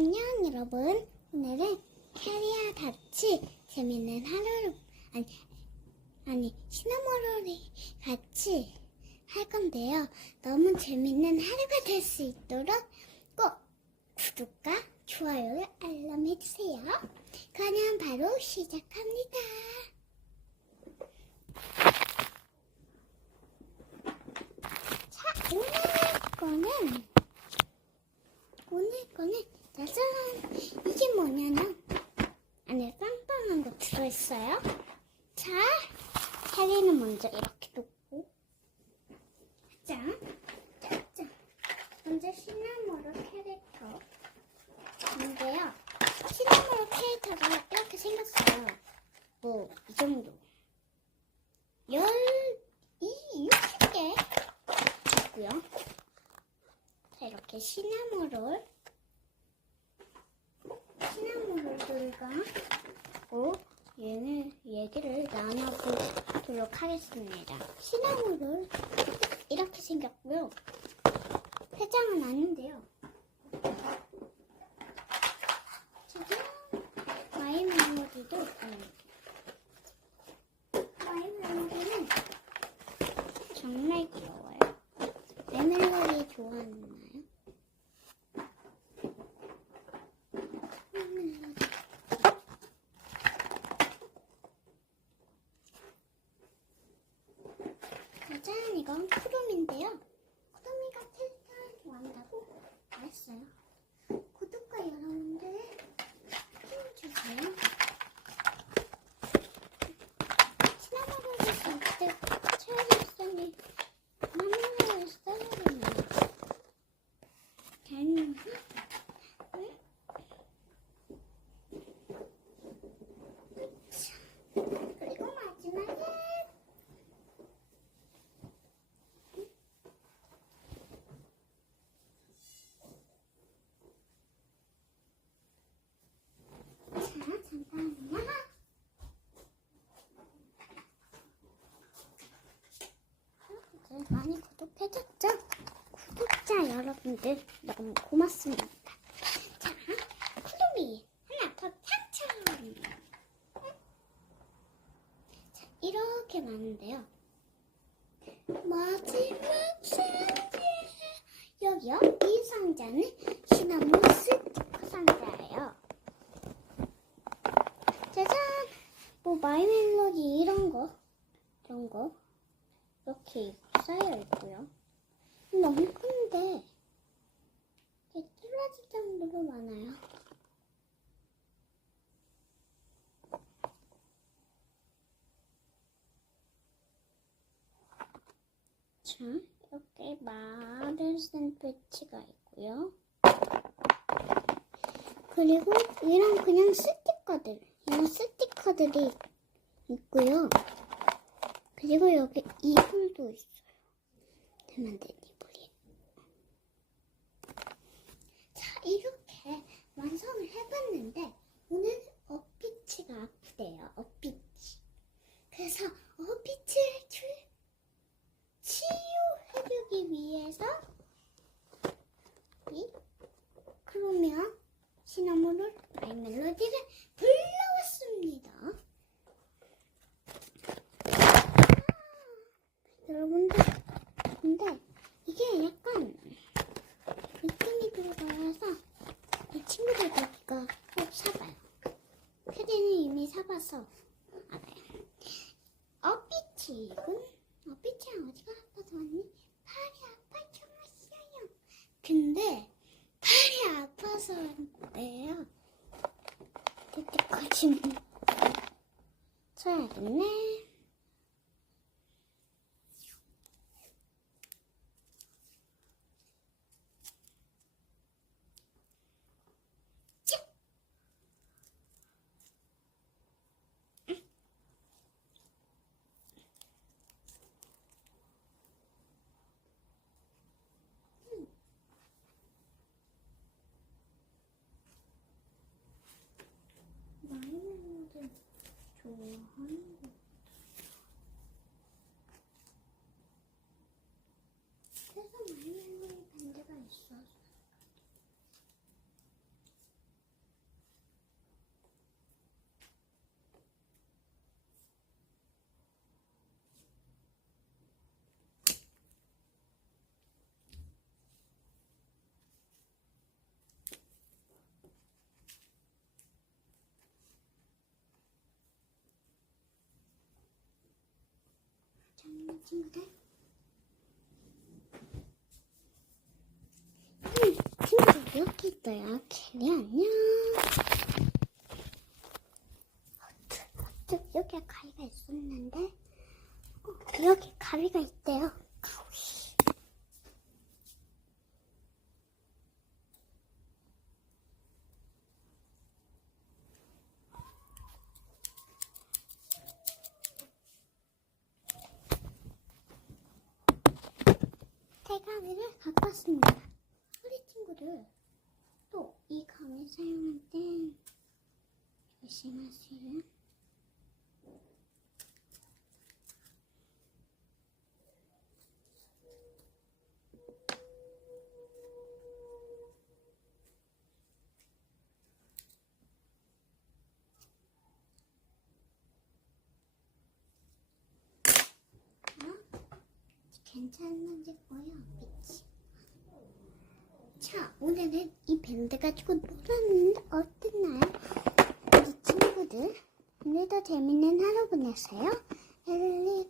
안녕 여러분. 오늘은 캐리와 같이 재밌는 하루를 아니 아니 시나모로리 같이 할 건데요. 너무 재밌는 하루가 될 수 있도록 꼭 구독과 좋아요를 알람해 주세요. 그러면 바로 시작합니다. 자, 오늘 거는 오늘 거는 짜잔 이게 뭐냐면 안에 빵빵한 거 들어있어요. 자, 캐리는 먼저 이렇게 놓고 짠, 짠. 먼저 시나모로 캐릭터 인데요. 시나모로 캐릭터가 이렇게 생겼어요. 뭐 이 정도. 열, 이, 60개 있고요. 자, 이렇게 시나모롤, 시나모롤들과 고 얘는 얘기를 나눠보도록 하겠습니다. 시나모롤 이렇게 생겼고요. 회장은 아닌데요. 지금 마이 멜로디도 있습니다. 마이 멜로디는 정말 귀여워요. 내 멜로디 좋아하나요? 내 멜로디. 짜잔, 이건 쿠룸인데요. 쿠룸이가 캐릭터를 좋아한다고 말했어요. 구독과 여러분들 힘주세요. 시나모로를 진짜 최연일선이 마늘을 썰어주네요. 잘 응? 자, 그리고 마지막에 자, 잠깐만요. 이제 많이 구독해줬죠? 구독자 여러분들 너무 고맙습니다. 자, 쿠루미 하나 더 당첨! 자, 이렇게 많은데요. 마지막 상자 여기요. 이 상자는 시나몬 스티커 상자예요. 짜잔! 뭐 마이 멜로디 이런 거, 이런 거 이렇게 쌓여 있고요. 너무 큰데 정도로 많아요. 자, 이렇게 마른 샌드위치가 있고요. 그리고 이런 그냥 스티커들, 이런 스티커들이 있고요. 그리고 여기 이불도 있어요. 되면 된이불 이렇게 완성을 해봤는데 오늘 어피치가 아프대요. 어피치. 그래서 어피치를 출, 치유해주기 위해서 이 그러면 시나몬을 마이 멜로디를 불러왔습니다. 여러분들, 근데 이게 약간 느낌이 들어가서 내 친구들 보니까 꼭 사봐요. 캐디는 이미 사봐서 알아요. 어피치군? 어피치야 어디가 아파서 왔니? 팔이 아파서 왔어요. 근데 팔이 아파서 왔대요. 그때까지는 쳐야겠네. 마이멜로디 좋아하는 것 친구들. 음, 친구들 이렇게 있어요. 캐리 안녕. 어, 여기 가위가 있었는데 어, 여기 가위가 있대요. 가위. 대가위를 갖고 왔습니다. 우리 친구들 또이 가위 사용할 때 조심하세요. 괜찮은지 보여 미치. 자 오늘은 이 밴드 가지고 놀았는데 어땠나요? 우리 친구들 오늘도 재밌는 하루 보냈어요. 헬리